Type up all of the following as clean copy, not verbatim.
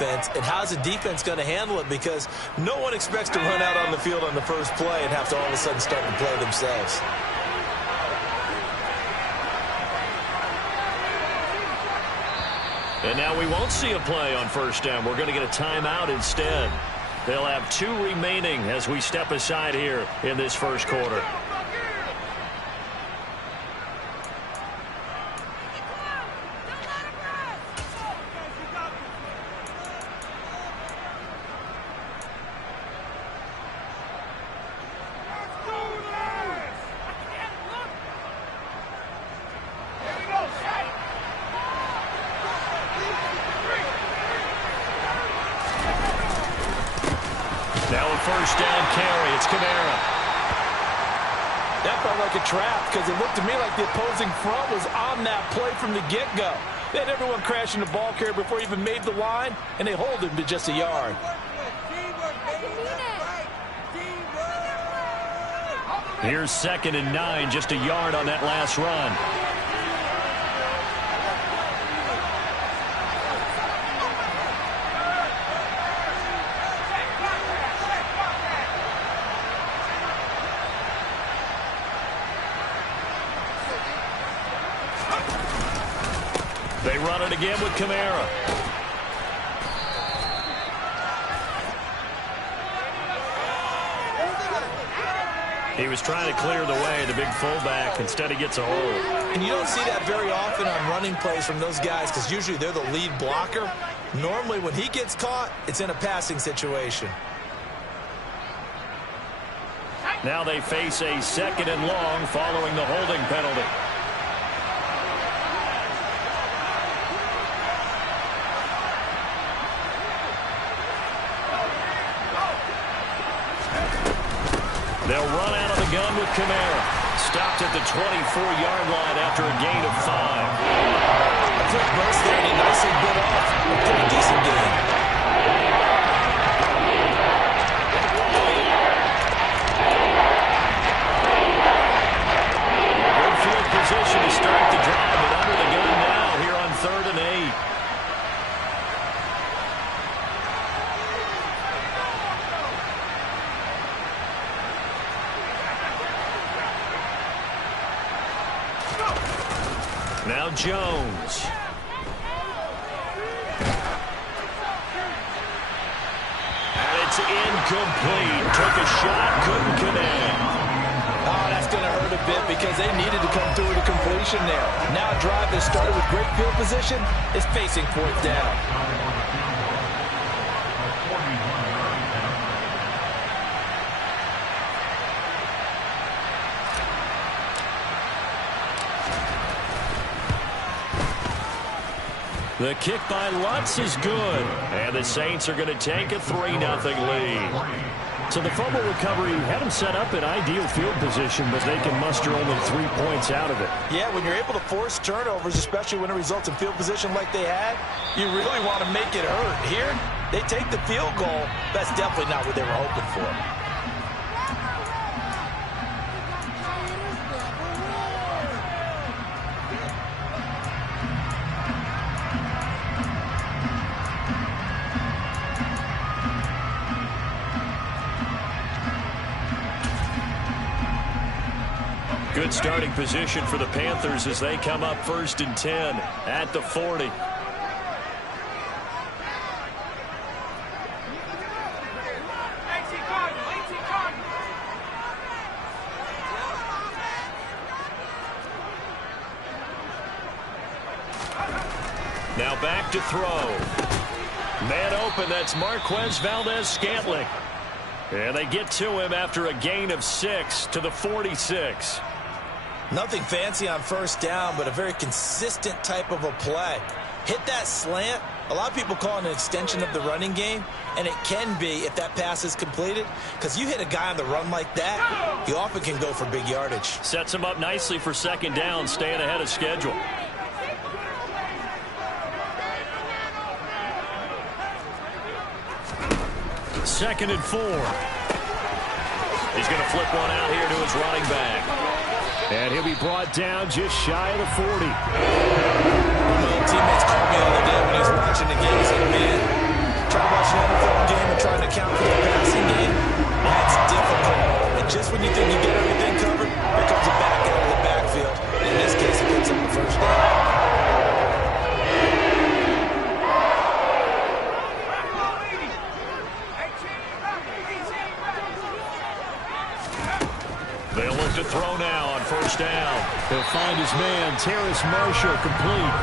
offense, and how's the defense going to handle it? Because no one expects to run out on the field on the first play and have to all of a sudden start to play themselves. And now we won't see a play on first down. We're going to get a timeout instead. They'll have 2 remaining as we step aside here in this first quarter. First down carry. It's Kamara. That felt like a trap because it looked to me like the opposing front was on that play from the get-go. They had everyone crashing the ball carrier before he even made the line, and they hold him to just a yard. Here's 2nd and 9, just a yard on that last run. They run it again with Kamara. He was trying to clear the way, the big fullback. Instead, he gets a hold. And you don't see that very often on running plays from those guys because usually they're the lead blocker. Normally, when he gets caught, it's in a passing situation. Now they face a 2nd and long following the holding penalty. They'll run out of the gun with Kamara. Stopped at the 24-yard line after a gain of 5. A quick burst there, and he nicely bit off. A pretty decent gain. Good field position to start the drive, but under the gun now here on 3rd and 8. Now Jones. And it's incomplete. Took a shot, couldn't connect. Oh, that's going to hurt a bit because they needed to come through with a completion there. Now a drive that started with great field position is facing 4th down. The kick by Lutz is good. And the Saints are going to take a 3-0 lead. So the fumble recovery had them set up in ideal field position, but they can muster only 3 points out of it. Yeah, when you're able to force turnovers, especially when it results in field position like they had, you really want to make it hurt. Here, they take the field goal. That's definitely not what they were hoping for. Good starting position for the Panthers as they come up 1st and 10 at the 40. Now back to throw. Man open, that's Marquez Valdes-Scantling. And they get to him after a gain of 6 to the 46. Nothing fancy on first down, but a very consistent type of a play. Hit that slant. A lot of people call it an extension of the running game, and it can be if that pass is completed, because you hit a guy on the run like that, you often can go for big yardage. Sets him up nicely for 2nd down, staying ahead of schedule. Second and 4. He's going to flip one out here to his running back. And he'll be brought down just shy of the 40. My teammates called me the other day when he was watching the game. He said, man, look to throw now on first down. He'll find his man, Terrace Marshall, complete.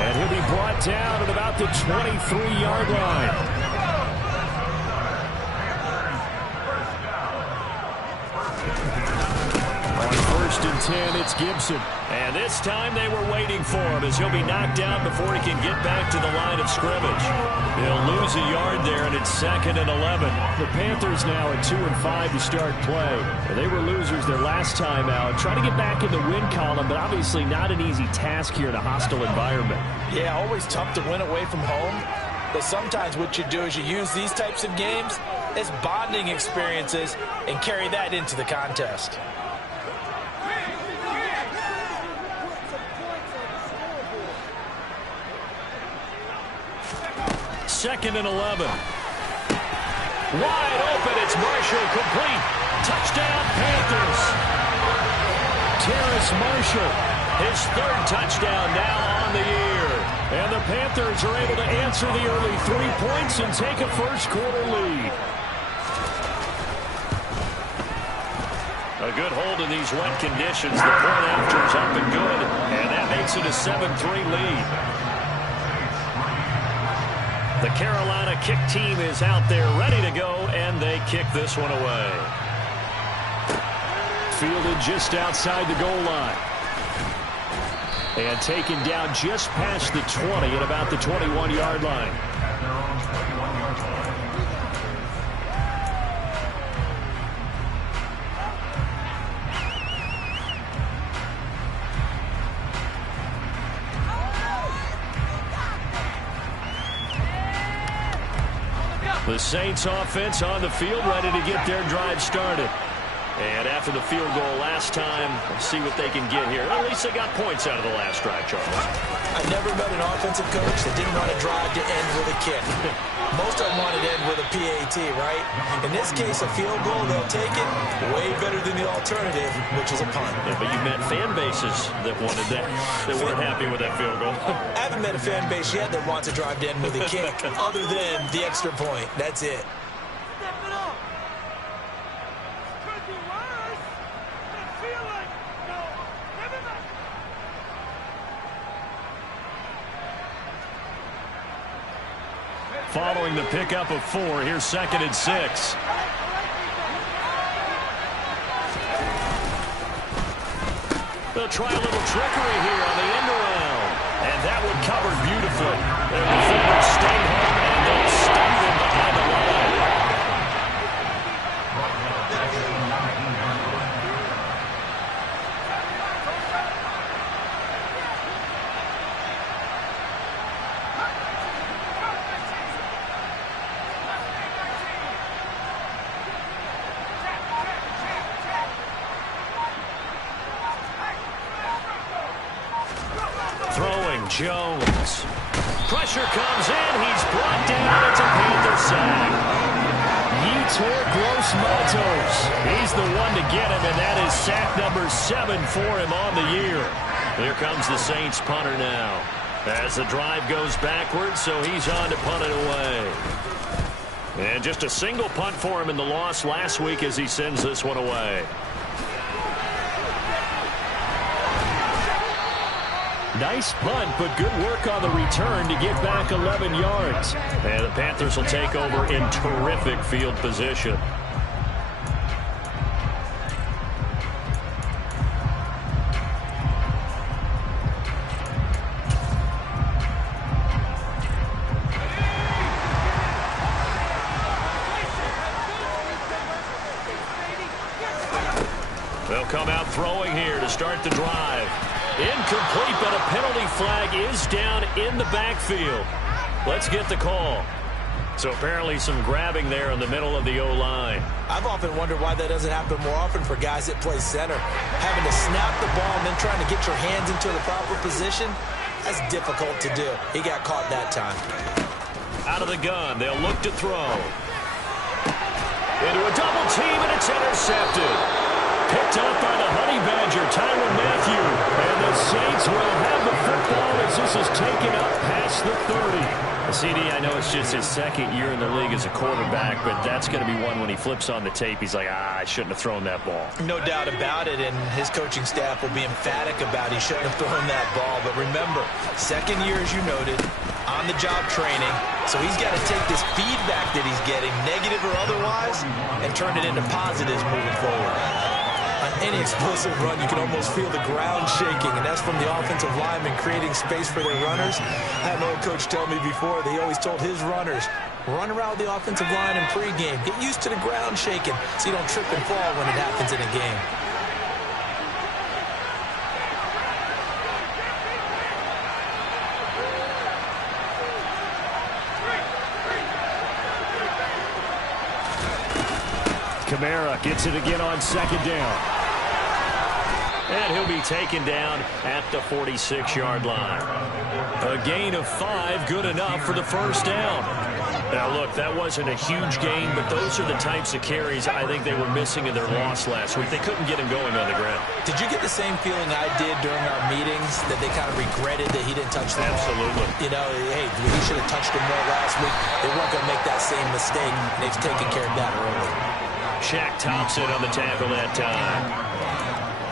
And he'll be brought down at about the 23-yard line. On first and 10, it's Gibson. And this time they were waiting for him as he'll be knocked down before he can get back to the line of scrimmage. He'll lose a yard there, and it's 2nd and 11. The Panthers now at 2-5 to start play. They were losers their last time out. Try to get back in the win column, but obviously not an easy task here in a hostile environment. Yeah, always tough to win away from home. But sometimes what you do is you use these types of games as bonding experiences and carry that into the contest. Second and 11. Wide open. It's Marshall, complete. Touchdown, Panthers. Terrace Marshall, his 3rd touchdown now on the year. And the Panthers are able to answer the early 3 points and take a first-quarter lead. A good hold in these wet conditions. The point after is up and good, and that makes it a 7-3 lead. The Carolina kick team is out there ready to go, and they kick this one away. Fielded just outside the goal line. And taken down just past the 20 at about the 21-yard line. The Saints offense on the field, ready to get their drive started. And after the field goal last time, let's see what they can get here. At least they got points out of the last drive, Charles. I never met an offensive coach that didn't want to drive to end with a kick. Most of them wanted to end with a PAT, right? In this case, a field goal, they'll take it. Way better than the alternative, which is a punt. Yeah, but you met fan bases that wanted that, that weren't happy with that field goal. I haven't met a fan base yet that wants to drive to end with a kick, other than the extra point. That's it. Following the pickup of 4, here's 2nd and 6. They'll try a little trickery here on the end around. And that one covered beautifully. Their defenders stayed home, and they'll stop him behind the line. Throwing Jones. Pressure comes in. He's brought down. It's a Panther sack. Yetur Gross-Matos. He's the one to get him, and that is sack number 7 for him on the year. Here comes the Saints punter now. As the drive goes backwards, so he's on to punt it away. And just a single punt for him in the loss last week as he sends this one away. Nice punt, but good work on the return to get back 11 yards. And the Panthers will take over in terrific field position. They'll come out throwing here to start the drive. Incomplete, but a penalty flag is down in the backfield. Let's get the call. So apparently some grabbing there in the middle of the O-line. I've often wondered why that doesn't happen more often for guys that play center. Having to snap the ball and then trying to get your hands into the proper position, that's difficult to do. He got caught that time. Out of the gun, they'll look to throw. Into a double team, and it's intercepted. Picked up by the Honey Badger, Tyrann Mathieu. And the Saints will have the football ball as this is taken up past the 30. CD, I know it's just his second year in the league as a quarterback, but that's going to be one when he flips on the tape, he's like, I shouldn't have thrown that ball. No doubt about it, and his coaching staff will be emphatic about he shouldn't have thrown that ball. But remember, second year, as you noted, on-the-job training, so he's got to take this feedback that he's getting, negative or otherwise, and turn it into positives moving forward. On any explosive run, you can almost feel the ground shaking, and that's from the offensive linemen creating space for their runners. I had an old coach tell me before that he always told his runners, run around the offensive line in pregame. Get used to the ground shaking so you don't trip and fall when it happens in a game. Kamara gets it again on second down. And he'll be taken down at the 46-yard line. A gain of 5, good enough for the first down. Now, look, that wasn't a huge gain, but those are the types of carries I think they were missing in their loss last week. They couldn't get him going on the ground. Did you get the same feeling I did during our meetings, that they kind of regretted that he didn't touch the ball? Absolutely. You know, hey, he should have touched him more last week. They weren't going to make that same mistake. They've taken care of that early. Shaq Thompson on the tackle that time.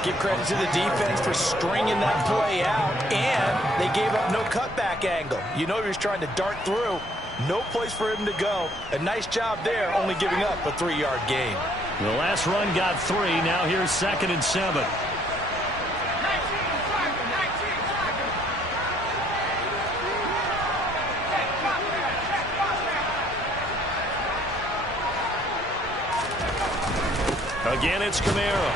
Give credit to the defense for stringing that play out, and they gave up no cutback angle. You know he was trying to dart through. No place for him to go. A nice job there, only giving up a 3-yard gain. The last run got 3. Now here's 2nd and 7. Again, it's Kamara.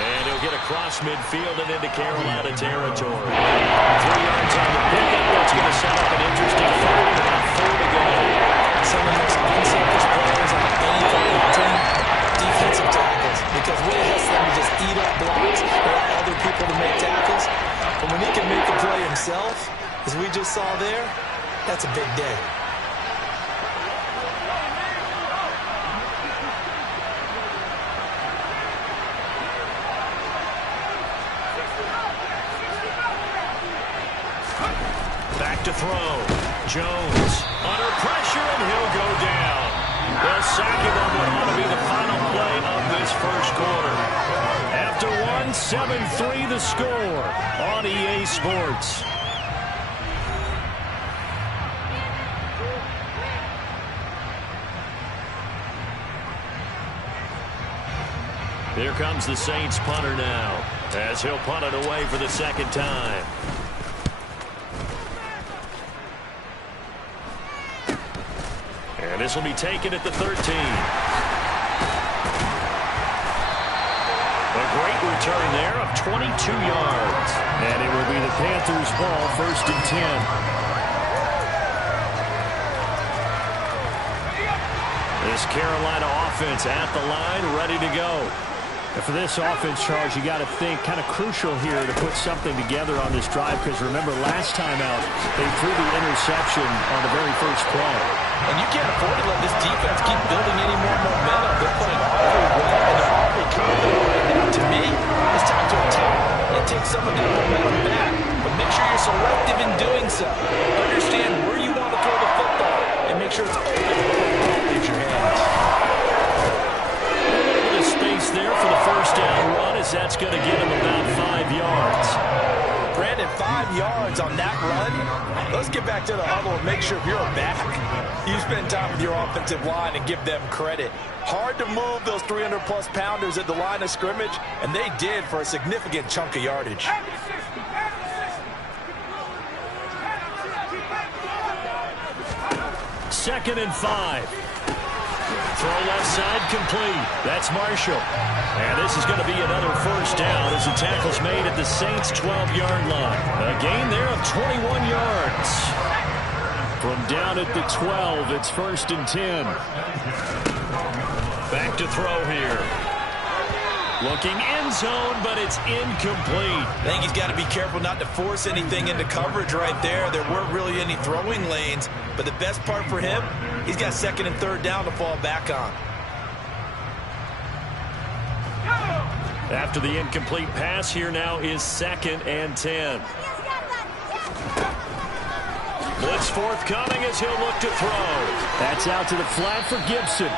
And he'll get across midfield and into Carolina territory. 3 yards on the pickup. That's going to set up an interesting third and about 4 to go. Some of the most unselfish players on any football team, defensive tackles, because we ask them to just eat up blocks or allow other people to make tackles. But when he can make a play himself, as we just saw there, that's a big day. Back to throw. Jones under pressure, and he'll go down. They'll sack him on what ought to be the final play of this first quarter. After 7-3 the score on EA Sports. Here comes the Saints punter now, as he'll punt it away for the second time. And this will be taken at the 13. A great return there of 22 yards. And it will be the Panthers' ball, 1st and 10. This Carolina offense at the line, ready to go. And for this offense, Charles, you got to think kind of crucial here to put something together on this drive, because remember last time out they threw the interception on the very first play. And you can't afford to let this defense keep building any more momentum. They're playing awfully well, and they're awfully confident right now. To me, it's time to attack and take some of that momentum back. But make sure you're selective in doing so. Understand where you want to throw the football, and make sure it's open before the ball leaves your hands. A little bit of space there for the first down run, as that's going to get him about 5 yards. Brandon, 5 yards on that run. Let's get back to the huddle and make sure if you're a back, you spend time with your offensive line and give them credit. Hard to move those 300-plus pounders at the line of scrimmage, and they did for a significant chunk of yardage. Second and 5. Throw left side complete. That's Marshall. And this is going to be another first down as the tackle's made at the Saints' 12-yard line. A gain there of 21 yards. From down at the 12, it's 1st and 10. Back to throw here. Looking end zone, but it's incomplete. I think he's got to be careful not to force anything into coverage right there. There weren't really any throwing lanes, but the best part for him, he's got 2nd and 3rd down to fall back on. After the incomplete pass, here now is 2nd and 10. Blitz forthcoming as he'll look to throw. That's out to the flat for Gibson.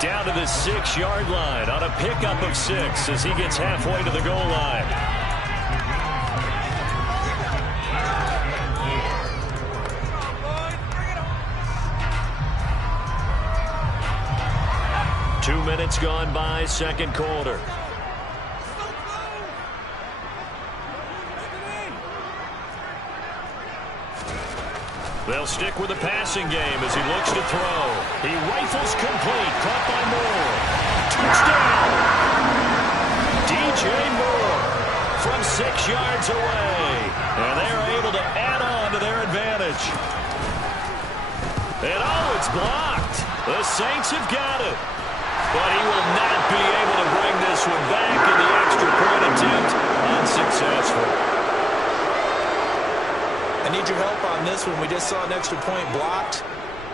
Down to the 6-yard line on a pickup of 6 as he gets halfway to the goal line. Two minutes gone by, second quarter. They'll stick with the passing game as he looks to throw. He rifles complete, caught by Moore. Touchdown! DJ Moore from 6 yards away. And they're able to add on to their advantage. And it's blocked. The Saints have got it. But he will not be able to bring this one back in the extra point attempt. Unsuccessful. I need your help on this one. We just saw an extra point blocked.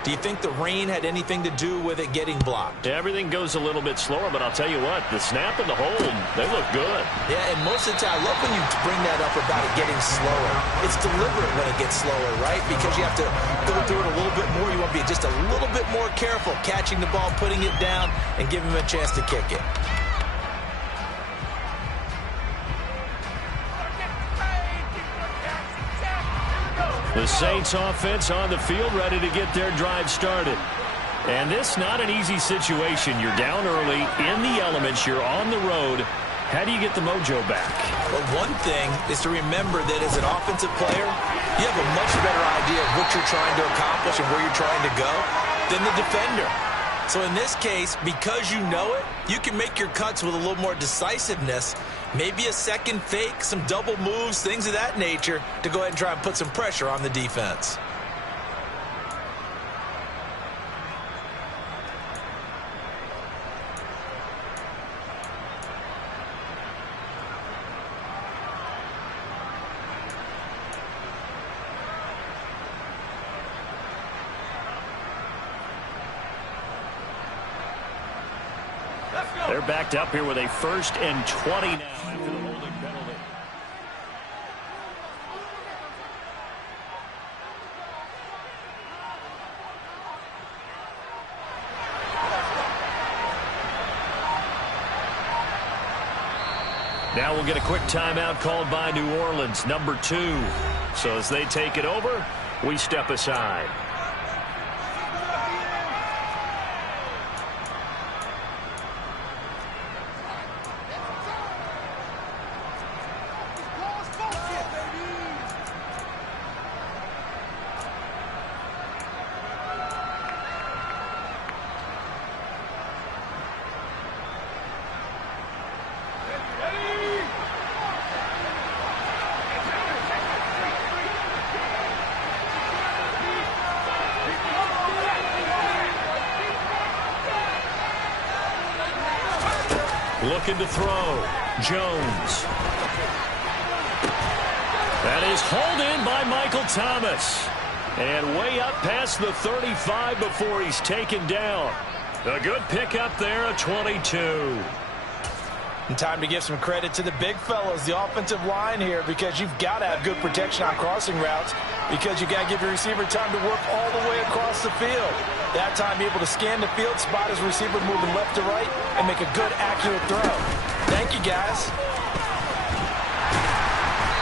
Do you think the rain had anything to do with it getting blocked? Everything goes a little bit slower, but I'll tell you what, the snap and the hold, they look good. Yeah, and most of the time, I love when you bring that up about it getting slower. It's deliberate when it gets slower, right? Because you have to go through it a little bit more. You want to be just a little bit more careful catching the ball, putting it down, and giving him a chance to kick it. The Saints offense on the field, ready to get their drive started. And this not an easy situation. You're down early, in the elements, you're on the road. How do you get the mojo back? Well, one thing is to remember that as an offensive player, you have a much better idea of what you're trying to accomplish and where you're trying to go than the defender. So in this case, because you know it, you can make your cuts with a little more decisiveness. Maybe a second fake, some double moves, things of that nature to go ahead and try and put some pressure on the defense. They're backed up here with a 1st and 20 now after the holding penalty. Now we'll get a quick timeout called by New Orleans, number 2. So as they take it over, we step aside. Looking to throw. Jones. That is hauled in by Michael Thomas. And way up past the 35 before he's taken down. A good pickup there, a 22. And time to give some credit to the big fellows, the offensive line here, because you've got to have good protection on crossing routes, because you've got to give your receiver time to work all the way across the field. That time, be able to scan the field, spot his receiver moving left to right, and make a good, accurate throw. Thank you, guys.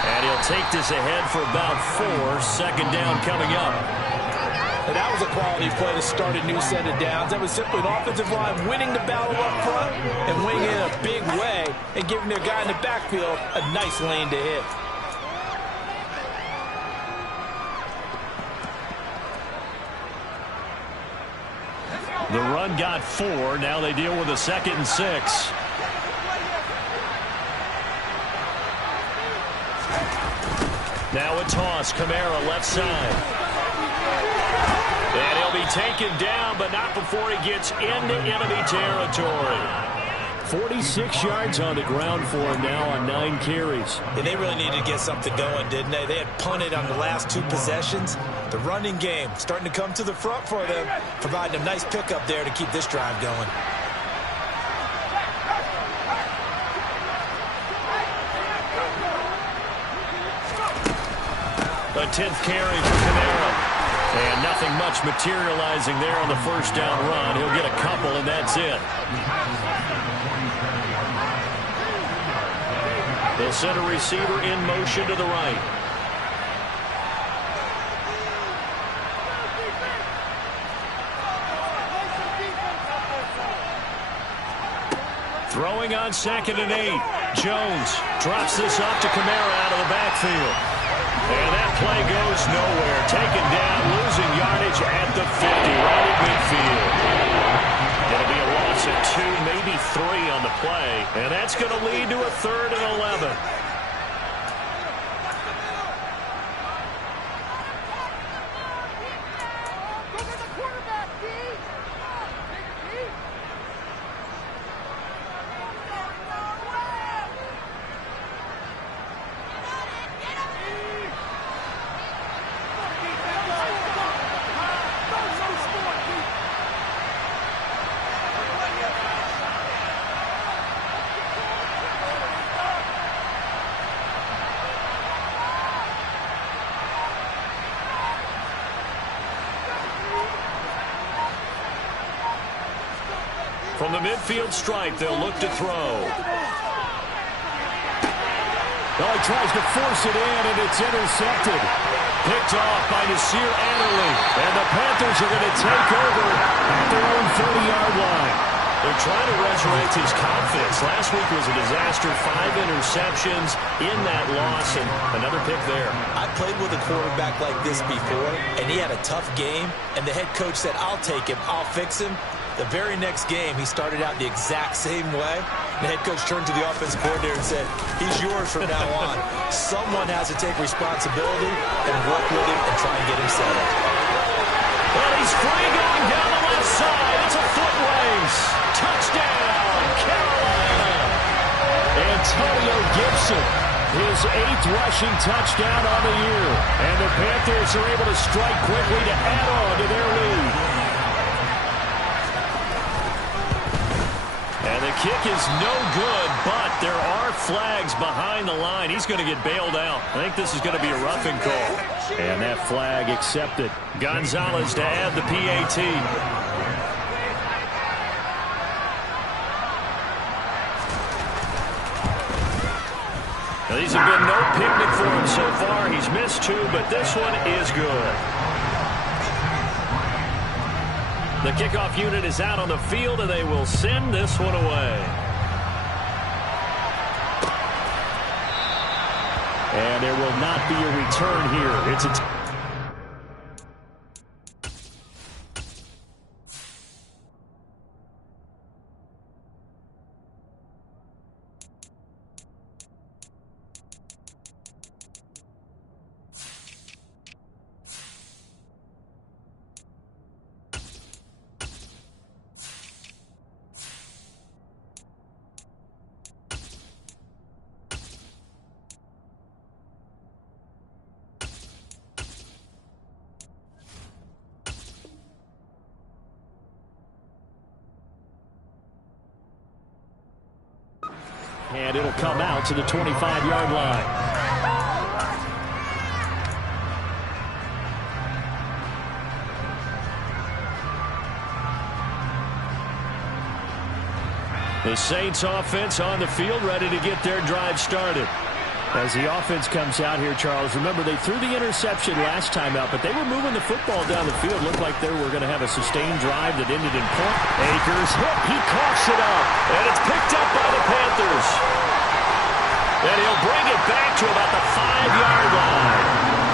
And he'll take this ahead for about 4. Second down coming up. And that was a quality play to start a new set of downs. That was simply an offensive line winning the battle up front and winning it in a big way and giving their guy in the backfield a nice lane to hit. The run got 4. Now they deal with a 2nd and 6. Now a toss. Kamara left side. And he'll be taken down, but not before he gets into enemy territory. 46 yards on the ground for him now on 9 carries. And they really needed to get something going, didn't they? They had punted on the last 2 possessions. The running game starting to come to the front for them, providing a nice pickup there to keep this drive going. A 10th carry for Kamara. And nothing much materializing there on the first down run. He'll get a couple, and that's it. They'll send a receiver in motion to the right. Throwing on 2nd and 8. Jones drops this off to Kamara out of the backfield. And that play goes nowhere. Taken down, losing yardage at the 50, right at midfield. It'll be a loss of 2, maybe 3 on the play. And that's going to lead to a 3rd and 11. From the midfield stripe, they'll look to throw. Well, he tries to force it in, and it's intercepted. Picked off by Nasir Adderley. And the Panthers are going to take over at their own 30-yard line. They're trying to resurrect his confidence. Last week was a disaster. 5 interceptions in that loss, and another pick there. I played with a quarterback like this before, and he had a tough game, and the head coach said, I'll take him, I'll fix him. The very next game, he started out the exact same way. The head coach turned to the offensive coordinator and said, he's yours from now on. Someone has to take responsibility and work with him and try and get him settled. Well, he's free going down the left side. It's a foot race. Touchdown, Carolina. Antonio Gibson, his 8th rushing touchdown on the year. And the Panthers are able to strike quickly to add on to their lead. And the kick is no good, but there are flags behind the line. He's going to get bailed out. I think this is going to be a roughing call. And that flag accepted. Gonzalez to add the PAT. Now, these have been no picnic for him so far. He's missed 2, but this one is good. The kickoff unit is out on the field, and they will send this one away. And there will not be a return here. It's a and it'll come out to the 25-yard line. The Saints offense on the field, ready to get their drive started. As the offense comes out here, Charles, remember they threw the interception last time out, but they were moving the football down the field. Looked like they were going to have a sustained drive that ended in point. Akers hit. He coughs it up. And it's picked up by the Panthers. And he'll bring it back to about the 5-yard line.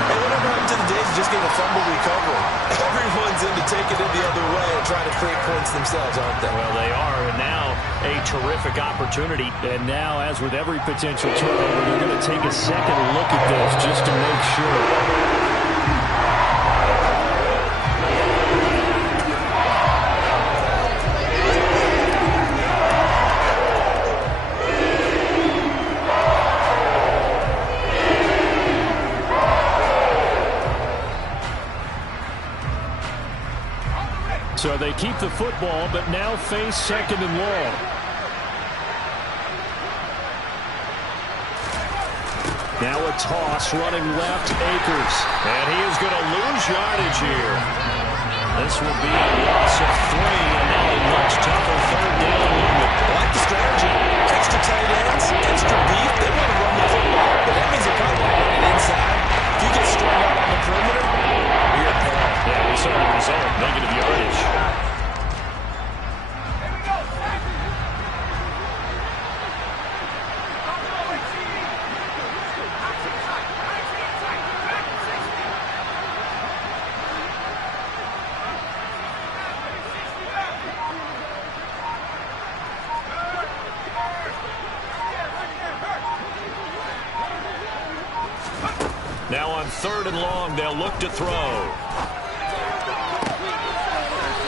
Hey, whatever happened to the days of just getting a fumble recovery? Everyone's into taking it the other way and trying to create points themselves, aren't they? Well, they are, and now a terrific opportunity. And now, as with every potential turnover, they're going to take a second look at this just to make sure. So they keep the football, but now face 2nd and long. Now a toss running left, Akers. And he is going to lose yardage here. This will be a loss of 3, and now a much tougher third down movement. I like the strategy. Extra tight ends, extra beef. They want to run the football, but that means they probably want to run it inside. If you get strung out on the perimeter, you're a pair. Yeah, we saw the result, negative yardage. Now on 3rd and long, they'll look to throw.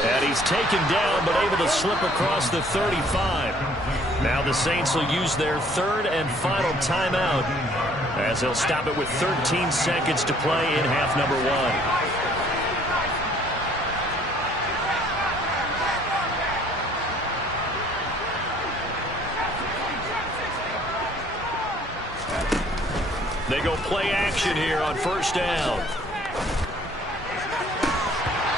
And he's taken down, but able to slip across the 35. Now the Saints will use their 3rd and final timeout, as they'll stop it with 13 seconds to play in half number 1. They go play action here on 1st down.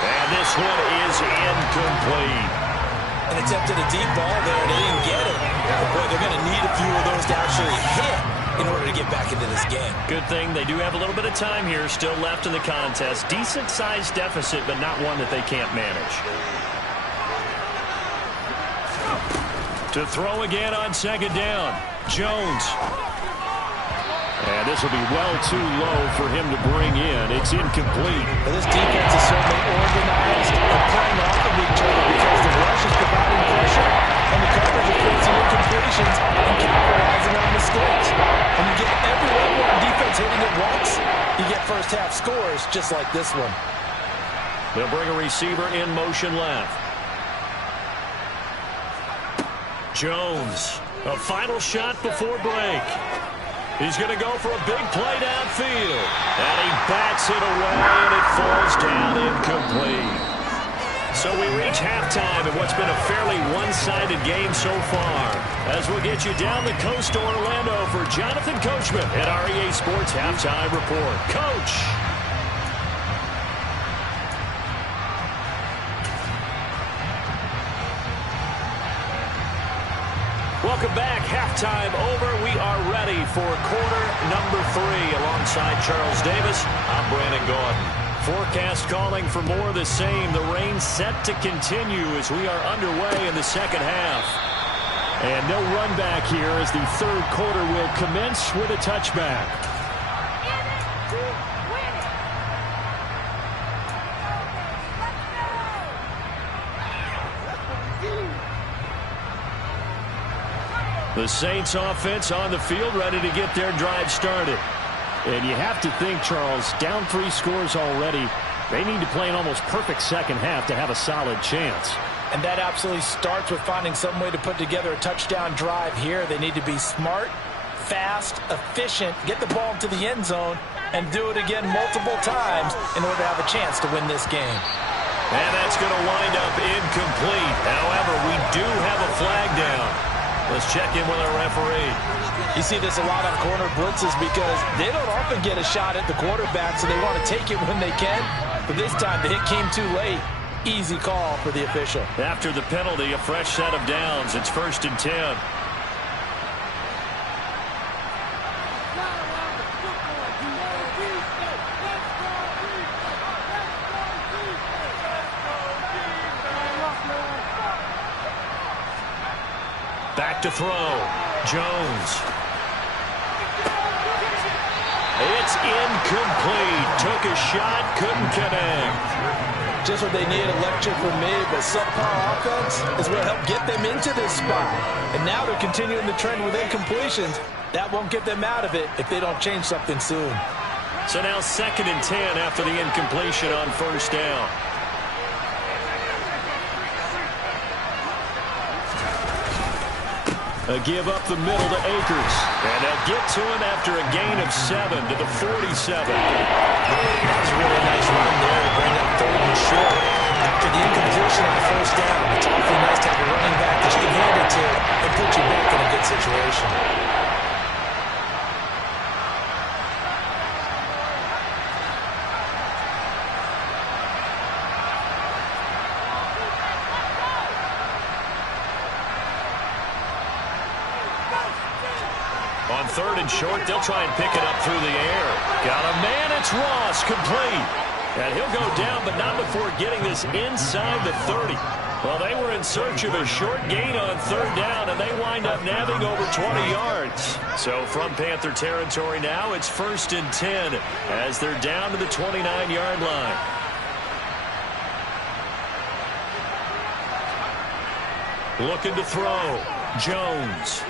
And this one is incomplete. And attempted a deep ball there, and they didn't get it. But boy, they're going to need a few of those to actually hit in order to get back into this game. Good thing they do have a little bit of time here still left in the contest. Decent-sized deficit, but not one that they can't manage. To throw again on 2nd down. Jones. And this will be well too low for him to bring in. It's incomplete. Well, this defense is certainly organized and playing off of each other because the rush is providing pressure and the coverage is forcing incompletions and capitalizing on mistakes. When you get every level on defense hitting at once, you get first half scores just like this one. They'll bring a receiver in motion left. Jones, a final shot before break. He's going to go for a big play downfield. And he bats it away, and it falls down incomplete. So we reach halftime in what's been a fairly one-sided game so far. As we'll get you down the coast to Orlando for Jonathan Coachman at REA Sports Halftime Report. Coach! Welcome back. Halftime over. We are ready for quarter number 3. Alongside Charles Davis, I'm Brandon Gaudin. Forecast calling for more of the same. The rain set to continue as we are underway in the second half. And no run back here as the 3rd quarter will commence with a touchback. The Saints offense on the field ready to get their drive started. And you have to think, Charles, down 3 scores already. They need to play an almost perfect second half to have a solid chance. And that absolutely starts with finding some way to put together a touchdown drive here. They need to be smart, fast, efficient, get the ball to the end zone, and do it again multiple times in order to have a chance to win this game. And that's going to wind up incomplete. However, we do have a flag down. Let's check in with our referee. You see this a lot on corner blitzes because they don't often get a shot at the quarterback, so they want to take it when they can. But this time, the hit came too late. Easy call for the official. After the penalty, a fresh set of downs. It's 1st and 10. Back to throw. Jones. It's incomplete. Took a shot, couldn't connect. Just what they need, a lecture from me, but subpar offense is what helped get them into this spot. And now they're continuing the trend with incompletions. That won't get them out of it if they don't change something soon. So now 2nd and 10 after the incompletion on 1st down. A give up the middle to Akers. And they'll get to him after a gain of 7 to the 47. That was a really nice run there to bring up 3rd and short. After the incompletion on 1st down, it's awfully nice to have a running back that you can hand it to and put you back in a good situation. On 3rd and short, they'll try and pick it up through the air. Got a man, it's Ross, complete. And he'll go down, but not before getting this inside the 30. Well, they were in search of a short gain on 3rd down, and they wind up nabbing over 20 yards. So from Panther territory now, it's 1st and 10 as they're down to the 29-yard line. Looking to throw. Jones.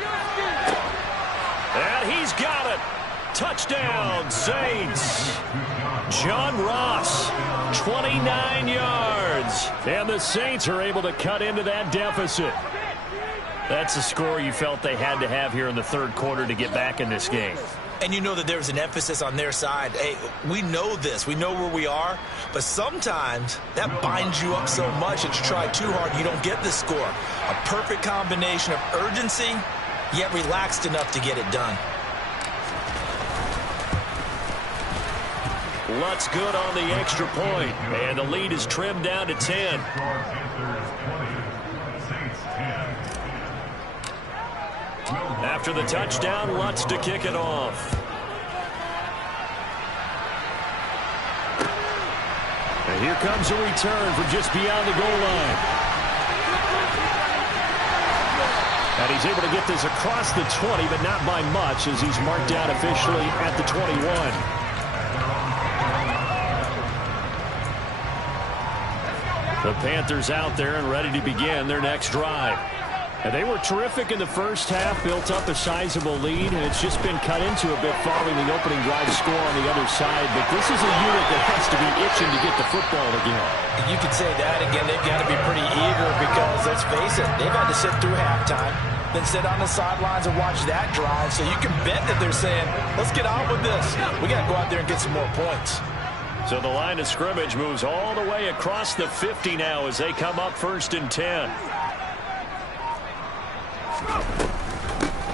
And he's got it. Touchdown, Saints. John Ross, 29 yards. And the Saints are able to cut into that deficit. That's the score you felt they had to have here in the 3rd quarter to get back in this game. And you know that there was an emphasis on their side. Hey, we know this. We know where we are. But sometimes that binds you up so much that you try too hard, you don't get the score. A perfect combination of urgency, yet relaxed enough to get it done. Lutz good on the extra point. And the lead is trimmed down to 10. After the touchdown, Lutz to kick it off. And here comes a return from just beyond the goal line. And he's able to get this across the 20, but not by much, as he's marked down officially at the 21. The Panthers out there and ready to begin their next drive. And they were terrific in the first half, built up a sizable lead, and it's just been cut into a bit following the opening drive score on the other side. But this is a unit that has to be itching to get the football again. You could say that again. They've got to be pretty eager because, let's face it, they've had to sit through halftime, then sit on the sidelines and watch that drive. So you can bet that they're saying, let's get on with this. We got to go out there and get some more points. So the line of scrimmage moves all the way across the 50 now as they come up 1st and 10.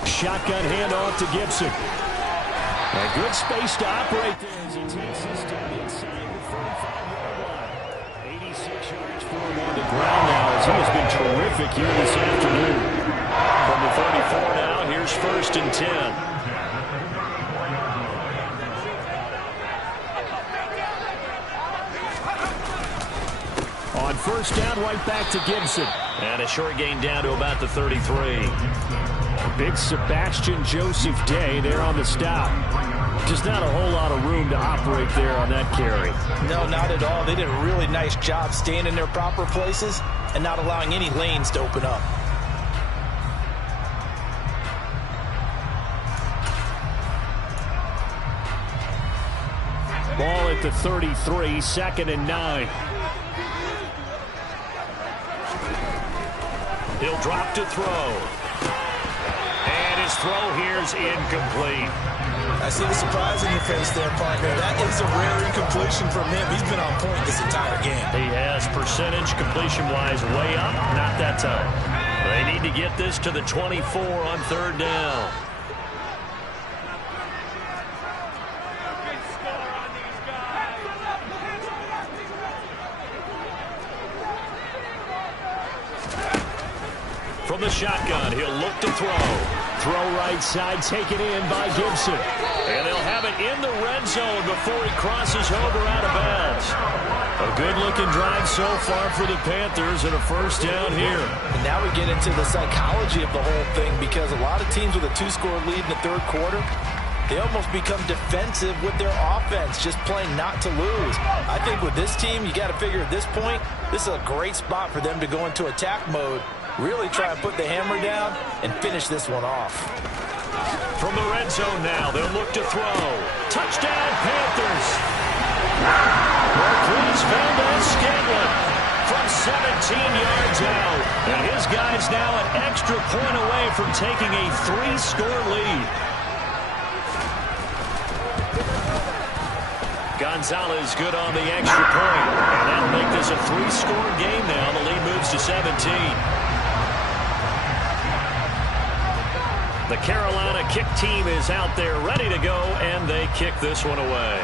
Shotgun handoff to Gibson. A good space to operate there as he takes this to the inside the 45-yard line. 86 yards for him on the ground now as he has been terrific here this afternoon. From the 34 now, here's 1st and 10. On 1st down, right back to Gibson. And a short gain down to about the 33. Big Sebastian Joseph Day there on the stop. Just not a whole lot of room to operate there on that carry. No, not at all. They did a really nice job staying in their proper places and not allowing any lanes to open up. Ball at the 33, 2nd and 9. He'll drop to throw. And his throw here's incomplete. I see the surprise in your face there, partner. That is a rare incompletion from him. He's been on point this entire game. He has percentage completion-wise way up. Not that time. They need to get this to the 24 on 3rd down. From the shotgun, he'll look to throw. Throw right side, taken in by Gibson. And they'll have it in the red zone before he crosses over out of bounds. A good-looking drive so far for the Panthers and a 1st down here. And now we get into the psychology of the whole thing because a lot of teams with a 2-score lead in the 3rd quarter, they almost become defensive with their offense, just playing not to lose. I think with this team, you got to figure at this point, this is a great spot for them to go into attack mode, really try and put the hammer down and finish this one off. From the red zone now, they'll look to throw. Touchdown, Panthers! Marquise Valdes-Scantling from 17 yards out. And his guy's now an extra point away from taking a 3-score lead. Gonzalez good on the extra point. And that'll make this a 3-score game now. The lead moves to 17. The Carolina kick team is out there ready to go, and they kick this one away.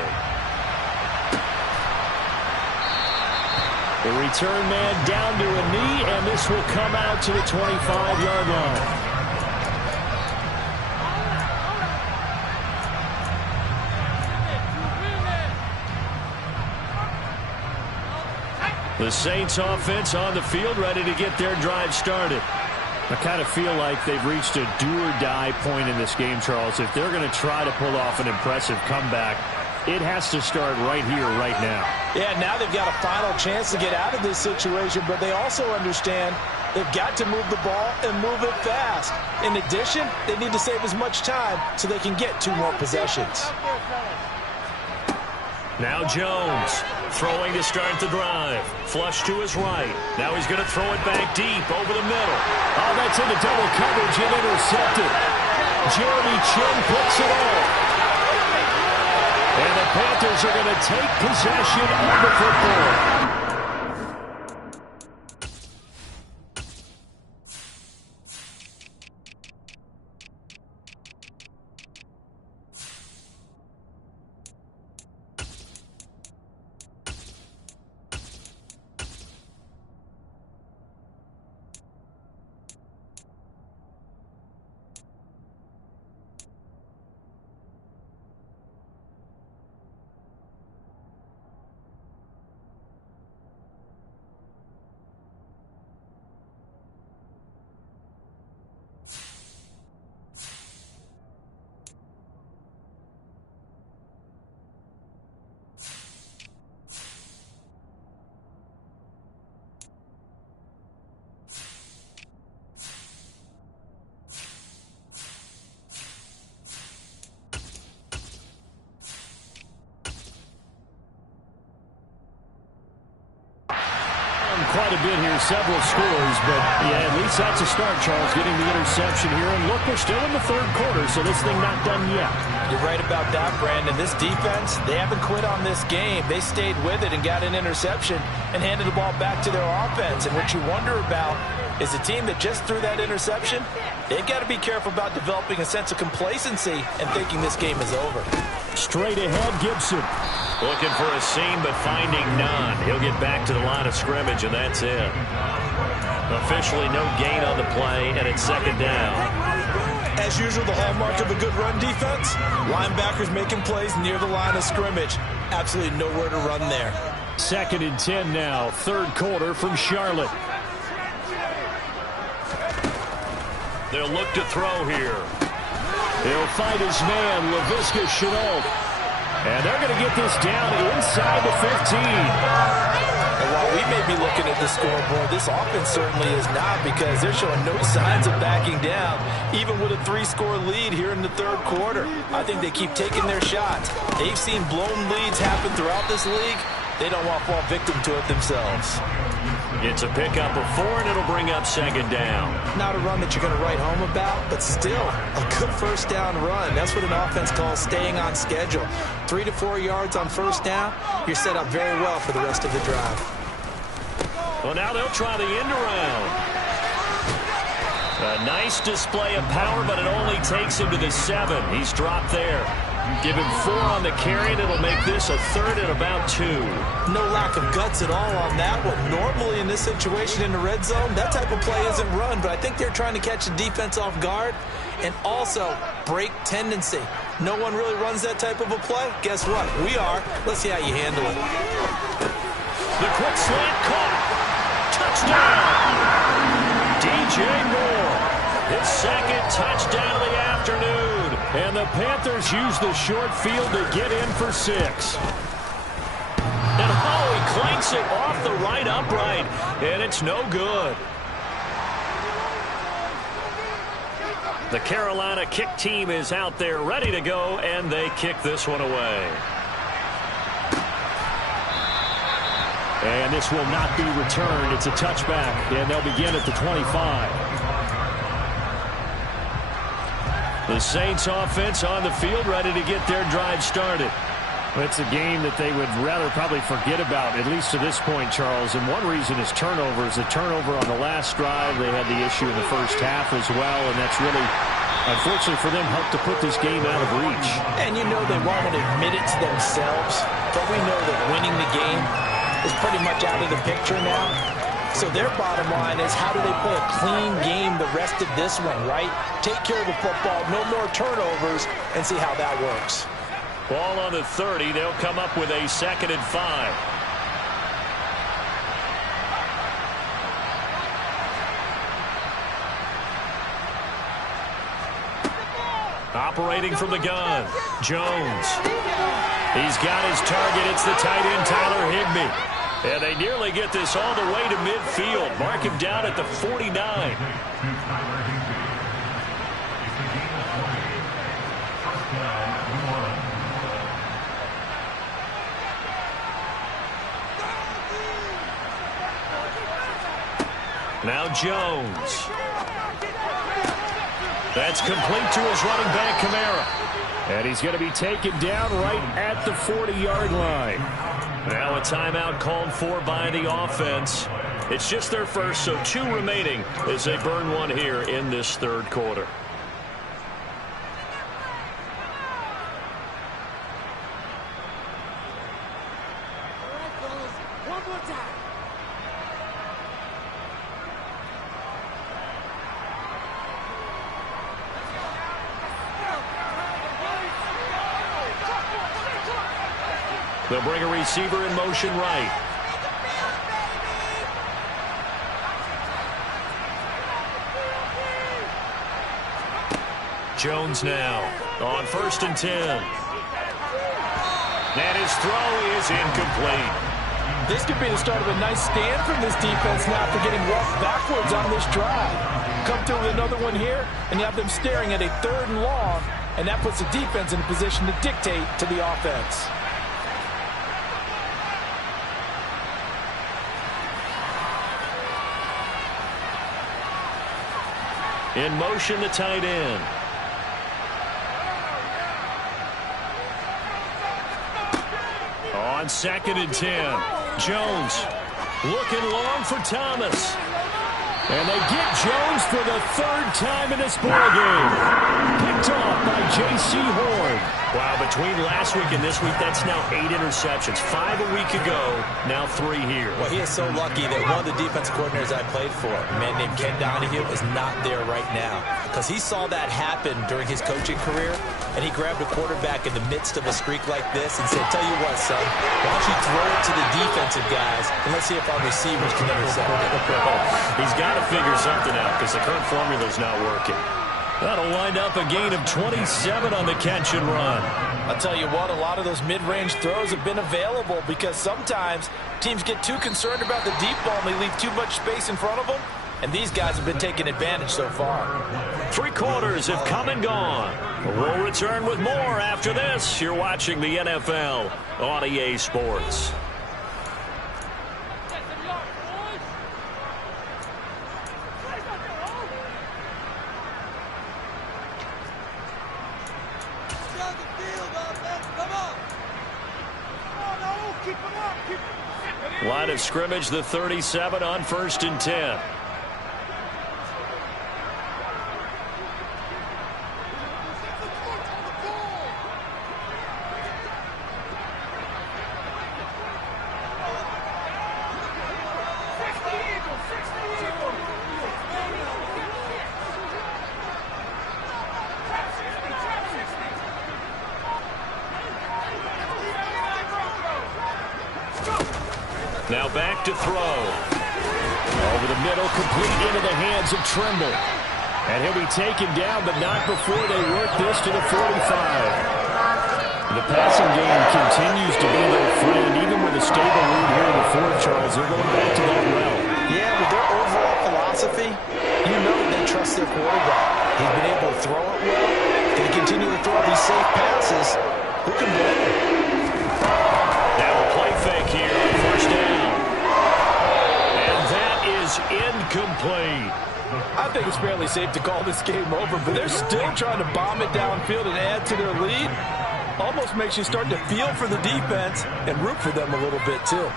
The return man down to a knee, and this will come out to the 25-yard line. The Saints offense on the field, ready to get their drive started. I kind of feel like they've reached a do-or-die point in this game, Charles. If they're going to try to pull off an impressive comeback, it has to start right here, right now. Yeah, now they've got a final chance to get out of this situation, but they also understand they've got to move the ball and move it fast. In addition, they need to save as much time so they can get 2 more possessions. Now Jones throwing to start the drive. Flush to his right. Now he's going to throw it back deep over the middle. Oh, that's into double coverage and intercepted. Jeremy Chinn picks it off. And the Panthers are going to take possession of the football. Quite a bit here, several scores, but yeah, at least that's a start, Charles, getting the interception here. And look, we're still in the 3rd quarter, so this thing not done yet. You're right about that, Brandon. This defense, they haven't quit on this game. They stayed with it and got an interception and handed the ball back to their offense. And what you wonder about is a team that just threw that interception, they've got to be careful about developing a sense of complacency and thinking this game is over. Straight ahead, Gibson. Looking for a seam, but finding none. He'll get back to the line of scrimmage, and that's it. Officially no gain on the play, and it's 2nd down. As usual, the hallmark of a good run defense, linebackers making plays near the line of scrimmage. Absolutely nowhere to run there. 2nd and 10 now, 3rd quarter from Charlotte. They'll look to throw here. He'll fight his man, Laviska Shenault. And they're going to get this down inside the 15. And while we may be looking at the scoreboard, this offense certainly is not, because they're showing no signs of backing down, even with a 3-score lead here in the 3rd quarter. I think they keep taking their shots. They've seen blown leads happen throughout this league. They don't want to fall victim to it themselves. It's a pickup of 4, and it'll bring up 2nd down. Not a run that you're going to write home about, but still a good 1st down run. That's what an offense calls staying on schedule. 3 to 4 yards on 1st down, you're set up very well for the rest of the drive. Well, now they'll try the end around. A nice display of power, but it only takes him to the 7. He's dropped there. Give him 4 on the carry, and it'll make this a 3rd and about 2. No lack of guts at all on that one. Normally in this situation in the red zone, that type of play isn't run, but I think they're trying to catch the defense off guard and also break tendency. No one really runs that type of a play. Guess what? We are. Let's see how you handle it. The quick slant caught. Touchdown! DJ Moore. His 2nd touchdown of the afternoon. And the Panthers use the short field to get in for 6. And Howie clanks it off the right upright. And it's no good. The Carolina kick team is out there ready to go, and they kick this one away. And this will not be returned. It's a touchback, and they'll begin at the 25. The Saints offense on the field ready to get their drive started. It's a game that they would rather probably forget about, at least to this point, Charles. And one reason is turnovers. The turnover on the last drive, they had the issue in the 1st half as well, and that's really, unfortunately for them, helped to put this game out of reach. And you know they won't admit it to themselves, but we know that winning the game is pretty much out of the picture now. So their bottom line is, how do they play a clean game the rest of this one, right? Take care of the football, no more turnovers, and see how that works. Ball on the 30. They'll come up with a 2nd and 5. Operating from the gun, Jones. He's got his target. It's the tight end, Tyler Higbee. And they nearly get this all the way to midfield. Mark him down at the 49. Now Jones. That's complete to his running back, Kamara. And he's going to be taken down right at the 40-yard line. Now a timeout called for by the offense. It's just their first, so 2 remaining as they burn one here in this third quarter. They'll bring a receiver in motion right. Jones now on 1st and 10. And his throw is incomplete. This could be the start of a nice stand from this defense now for getting walked backwards on this drive. Come through with another one here, and you have them staring at a 3rd and long, and that puts the defense in a position to dictate to the offense. In motion, the tight end. On 2nd and 10. Jones looking long for Thomas. And they get Jones for the 3rd time in this ballgame. Picked off by J.C. Horn. Wow, between last week and this week, that's now 8 interceptions. 5 a week ago, now 3 here. Well, he is so lucky that one of the defense coordinators I played for, a man named Ken Donahue, is not there right now. Because he saw that happen during his coaching career, and he grabbed a quarterback in the midst of a streak like this and said, tell you what, son, why don't you throw it to the defensive guys, and let's see if our receivers can intercept it. He's got to figure something out because the current formula's not working. That'll wind up a gain of 27 on the catch and run. I'll tell you what, a lot of those mid-range throws have been available because sometimes teams get too concerned about the deep ball and they leave too much space in front of them, and these guys have been taking advantage so far. 3 quarters have come and gone. We'll return with more after this. You're watching the NFL on EA Sports. Line of scrimmage, the 37 on 1st and 10. Now back to throw. Over the middle, complete into the hands of Trimble. And he'll be taken down, but not before they work this to the 45. The passing game continues to be their friend, even with a stable lead here in the 4th, Charles. They're going back to that well. Yeah, with their overall philosophy, you know they trust their quarterback. He's been able to throw it well. They continue to throw these safe passes. Who can blame him? Now a play fake here on 1st down. And that is incomplete. I think it's fairly safe to call this game over, but they're still trying to bomb it downfield and add to their lead. Almost makes you start to feel for the defense and root for them a little bit, too.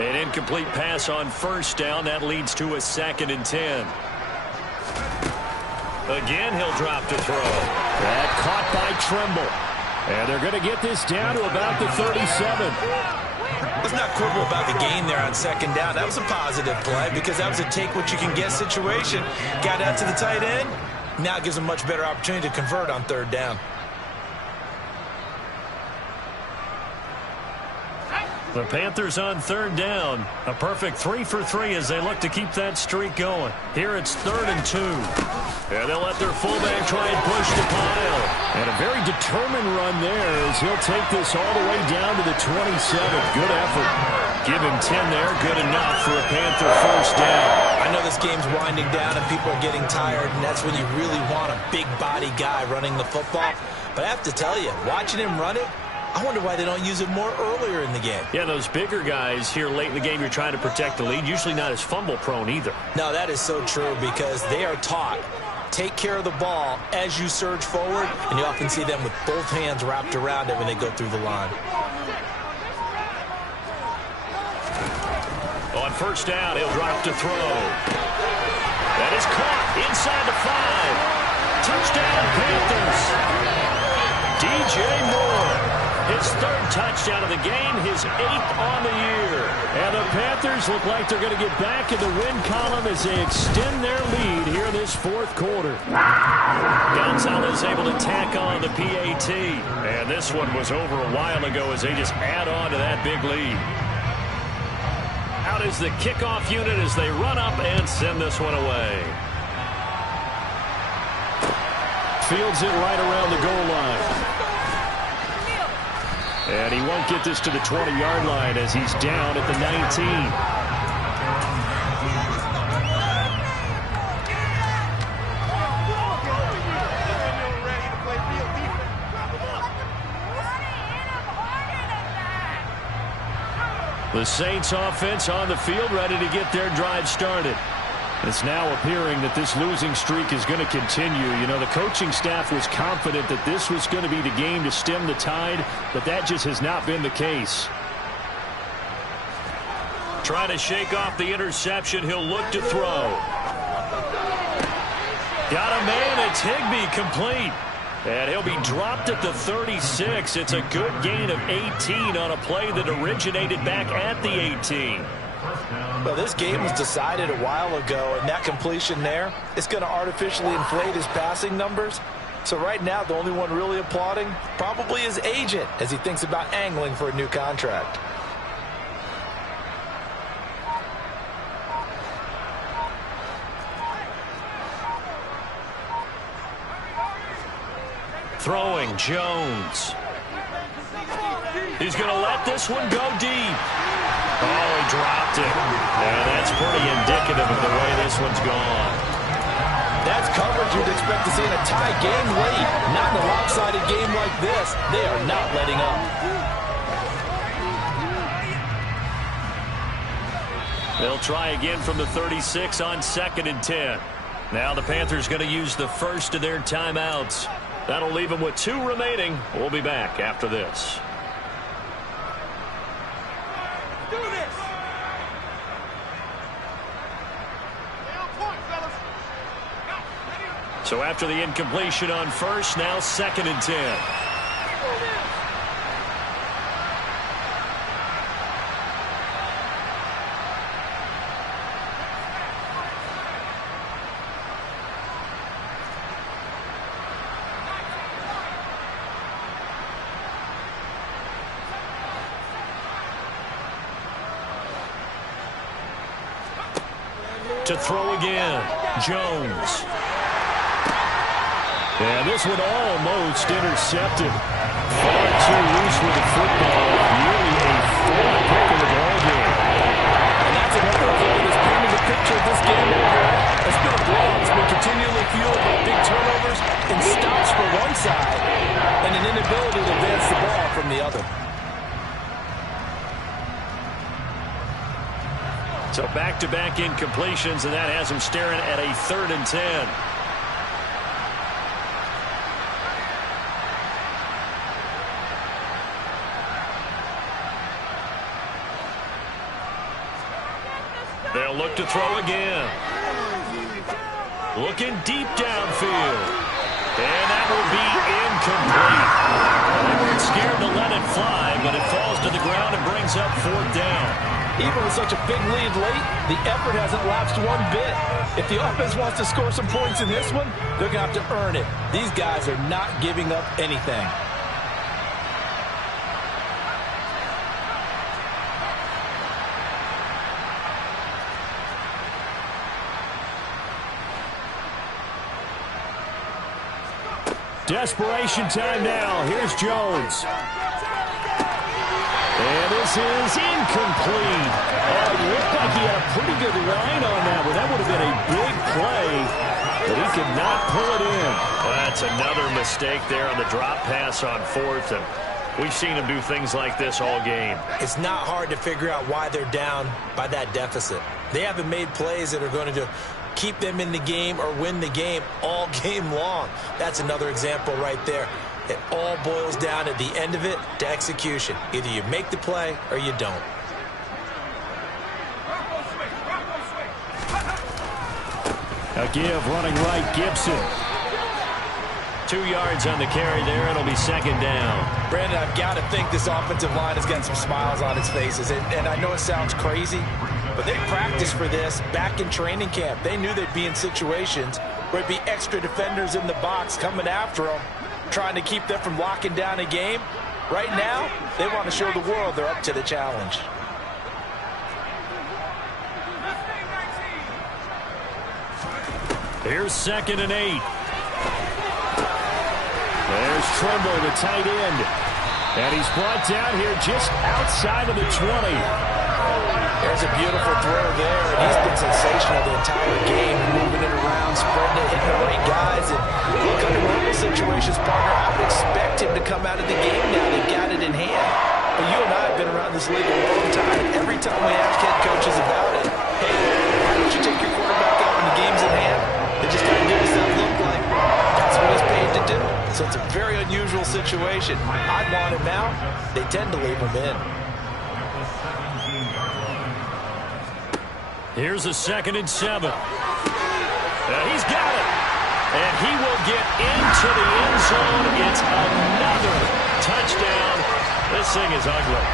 An incomplete pass on 1st down. That leads to a 2nd and 10. Again, he'll drop to throw. That caught by Trimble. And they're going to get this down to about the 37. Let's not quibble about the gain there on 2nd down. That was a positive play because that was a take-what-you-can-get situation. Got out to the tight end. Now it gives them a much better opportunity to convert on 3rd down. The Panthers on third down. A perfect 3 for 3 as they look to keep that streak going. Here it's 3rd and 2. And they'll let their fullback try and push the pile. And a very determined run there as he'll take this all the way down to the 27th. Good effort. Give him 10 there. Good enough for a Panther first down. I know this game's winding down and people are getting tired, and that's when you really want a big body guy running the football. But I have to tell you, watching him run it, I wonder why they don't use it more earlier in the game. Yeah, those bigger guys here late in the game, you're trying to protect the lead, usually not as fumble prone either. No, that is so true because they are taught, take care of the ball as you surge forward, and you often see them with both hands wrapped around it when they go through the line. On first down, he'll drop to throw. That is caught inside the 5. Touchdown, Panthers. DJ Moore. His 3rd touchdown of the game, his 8th on the year. And the Panthers look like they're going to get back in the win column as they extend their lead here in this 4th quarter. Gonzalez able to tack on the PAT. And this one was over a while ago as they just add on to that big lead. Out is the kickoff unit as they run up and send this one away. Fields it right around the goal line. And he won't get this to the 20-yard line as he's down at the 19. The Saints offense on the field ready to get their drive started. It's now appearing that this losing streak is going to continue. You know, the coaching staff was confident that this was going to be the game to stem the tide, but that just has not been the case. Trying to shake off the interception. He'll look to throw. Got a man. It's Higbee complete. And he'll be dropped at the 36. It's a good gain of 18 on a play that originated back at the 18. Well, this game was decided a while ago, and that completion there is going to artificially inflate his passing numbers. So right now, the only one really applauding probably his agent as he thinks about angling for a new contract. Throwing, Jones. He's going to let this one go deep. Oh, he dropped it. And that's pretty indicative of the way this one's gone. That's coverage you'd expect to see in a tie game late. Not in a lopsided game like this. They are not letting up. They'll try again from the 36 on 2nd and 10. Now the Panthers going to use the first of their timeouts. That'll leave them with 2 remaining. We'll be back after this. So after the incompletion on first, now 2nd and 10. To throw again, Jones. And this one almost intercepted. Far too loose with the football. Nearly a 4th pick in the ball game. And that's another play that's painting the picture of this game overall. It's been a blowout. It's been continually fueled by big turnovers and stops for one side and an inability to advance the ball from the other. So back-to-back incompletions, and that has him staring at a 3rd and 10. They'll look to throw again. Looking deep downfield. And that will be incomplete. They weren't scared to let it fly, but it falls to the ground and brings up 4th down. Even with such a big lead late, the effort hasn't lapsed one bit. If the offense wants to score some points in this one, they're going to have to earn it. These guys are not giving up anything. Desperation time now. Here's Jones. And this is incomplete. Oh, it looked like he had a pretty good line on that one. That would have been a big play, but he could not pull it in. That's another mistake there on the drop pass on fourth, and we've seen him do things like this all game. It's not hard to figure out why they're down by that deficit. They haven't made plays that are going to keep them in the game or win the game all game long. That's another example right there. It all boils down at the end of it to execution. Either you make the play or you don't. A give running right, Gibson. 2 yards on the carry there. It'll be second down. Brandon, I've got to think this offensive line has got some smiles on its faces. And I know it sounds crazy, but they practiced for this back in training camp. They knew they'd be in situations where it'd be extra defenders in the box coming after them, trying to keep them from locking down a game. Right now, they want to show the world they're up to the challenge. Here's 2nd and 8. There's Trimble, the tight end. And he's brought down here just outside of the 20. There's a beautiful throw there, and he's been sensational the entire game, moving it around, spreading it, hitting the right guys. And look, under normal situations, partner, I would expect him to come out of the game now. They've got it in hand. But you and I have been around this league a long time. Every time we ask head coaches about it, hey, why don't you take your quarterback out when the game's in hand? They just kind of give us that look like that's what he's paid to do. So it's a very unusual situation. I'd want him out. They tend to leave him in. Here's a 2nd and 7. He's got it. And he will get into the end zone. It's another touchdown. This thing is ugly.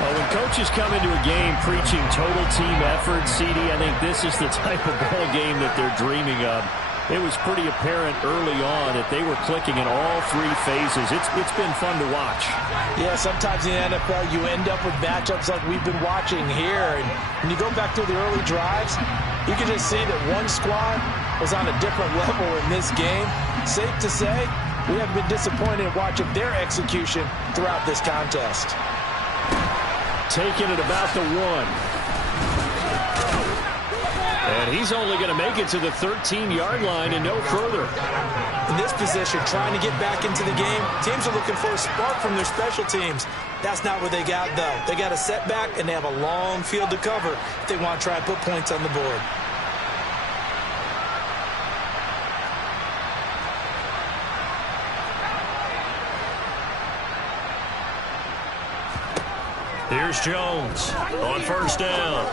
Well, when coaches come into a game preaching total team effort, CD, I think this is the type of ball game that they're dreaming of. It was pretty apparent early on that they were clicking in all 3 phases. It's been fun to watch. Yeah, sometimes in the NFL you end up with matchups like we've been watching here. And when you go back through the early drives, you can just see that one squad was on a different level in this game. Safe to say, we have been disappointed in watching their execution throughout this contest. Taking it about the 1. And he's only going to make it to the 13-yard line and no further. In this position, trying to get back into the game, teams are looking for a spark from their special teams. That's not what they got, though. They got a setback, and they have a long field to cover if they want to try and put points on the board. Here's Jones on first down.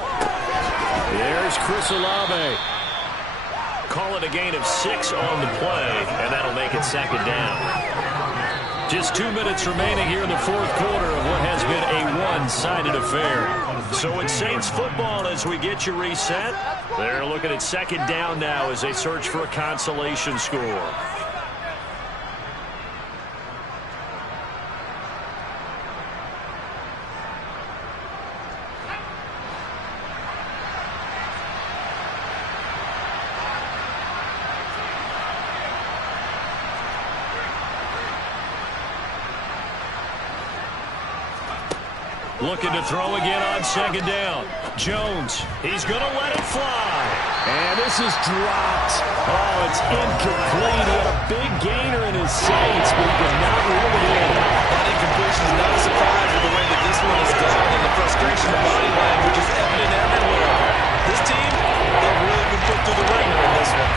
There's Chris Olave. Call it a gain of 6 on the play, and that'll make it second down. Just 2 minutes remaining here in the fourth quarter of what has been a one-sided affair. So it's Saints football as we get you reset. They're looking at second down now as they search for a consolation score. Looking to throw again on second down. Jones, he's going to let it fly. And this is dropped. Oh, it's incomplete. He had a big gainer in his sights, but he could not reel it in. That incompletion is not a surprise with the way that this one has gone, and the frustration of body language is evident everywhere. This team, they've really been put through the ringer in this one.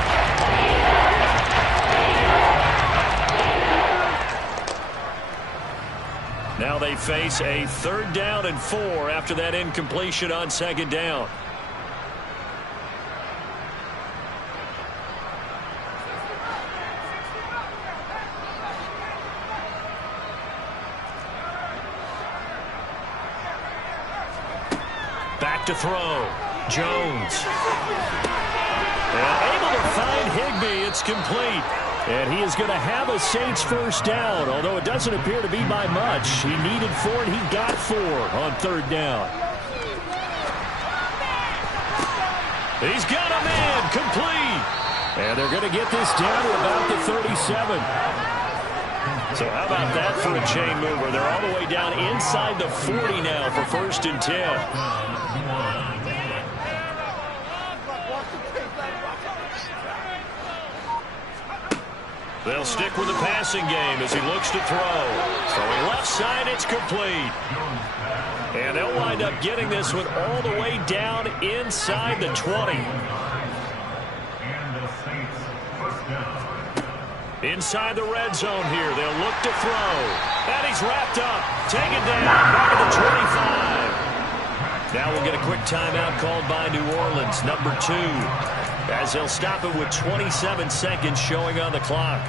Now they face a 3rd down and 4 after that incompletion on second down. Back to throw. Jones. And able to find Higbee. It's complete. And he is going to have a Saints first down, although it doesn't appear to be by much. He needed 4, and he got 4 on 3rd down. He's got a man complete. And they're going to get this down to about the 37. So how about that for a chain mover? They're all the way down inside the 40 now for 1st and 10. They'll stick with the passing game as he looks to throw. Throwing left side, it's complete. And they'll wind up getting this one all the way down inside the 20. Inside the red zone here, they'll look to throw. And he's wrapped up. Taken down, back at the 25. Now we'll get a quick timeout called by New Orleans, number 2. As they'll stop it with 27 seconds showing on the clock.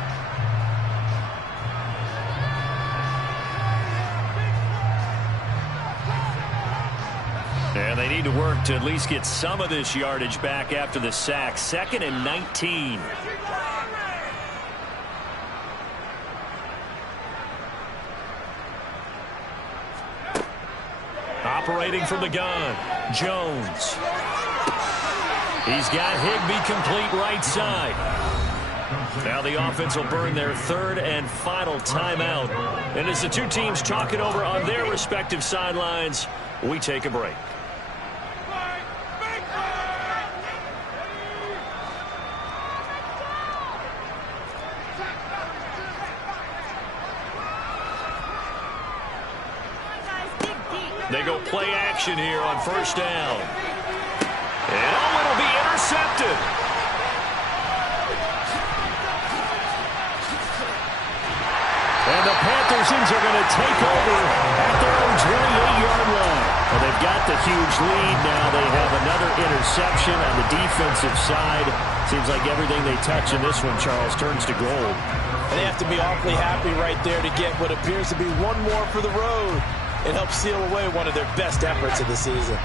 And they need to work to at least get some of this yardage back after the sack. 2nd and 19. Operating from the gun, Jones. He's got Higbee complete right side. Now the offense will burn their 3rd and final timeout. And as the two teams talk it over on their respective sidelines, we take a break. They go play action here on 1st down. And it'll be intercepted. And the Panthers are going to take over at their own 28-yard line. Well, they've got the huge lead now. They have another interception on the defensive side. Seems like everything they touch in this one, Charles, turns to gold. And they have to be awfully happy right there to get what appears to be one more for the road. It helps seal away one of their best efforts of the season.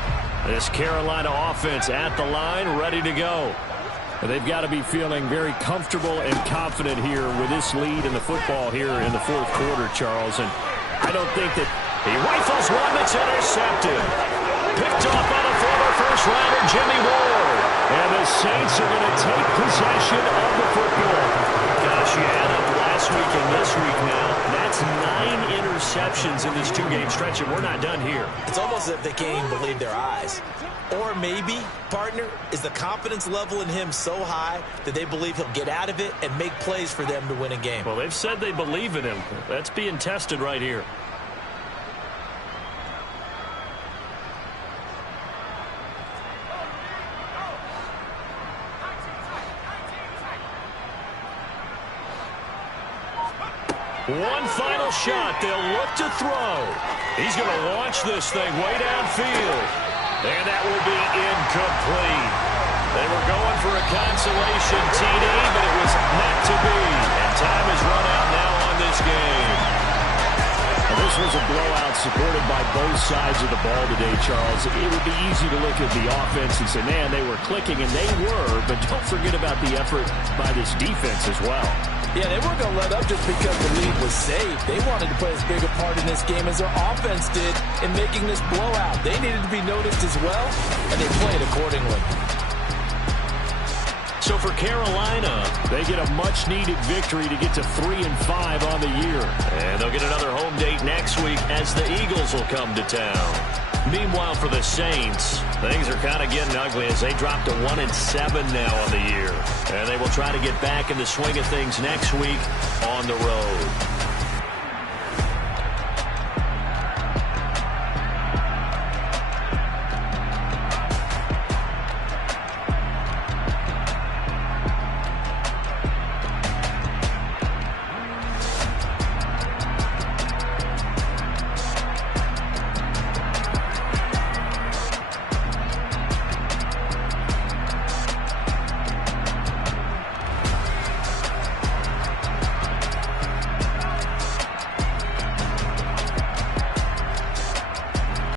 This Carolina offense at the line, ready to go. They've got to be feeling very comfortable and confident here with this lead in the football here in the 4th quarter, Charles. And I don't think that he rifles one that's intercepted. Picked off by the former first-rounder Jimmy Ward. And the Saints are going to take possession of the football. Gosh, you add up last week and this week now. That's 9 interceptions in this 2-game stretch, and we're not done here. It's almost as if they can't even believe their eyes. Or maybe, partner, is the confidence level in him so high that they believe he'll get out of it and make plays for them to win a game. Well, they've said they believe in him. That's being tested right here. One final shot. They'll look to throw. He's going to launch this thing way downfield. And that will be incomplete. They were going for a consolation TD, but it was meant to be. And time has run out now on this game. Now, this was a blowout supported by both sides of the ball today, Charles. It would be easy to look at the offense and say, man, they were clicking, and they were, but don't forget about the effort by this defense as well. Yeah, they weren't going to let up just because the lead was saved. They wanted to play as big a part in this game as their offense did in making this blowout. They needed to be noticed as well, and they played accordingly. So for Carolina, they get a much-needed victory to get to 3-5 on the year. And they'll get another home date next week as the Eagles will come to town. Meanwhile, for the Saints, things are kind of getting ugly as they drop to 1-7 now on the year. And they will try to get back in the swing of things next week on the road.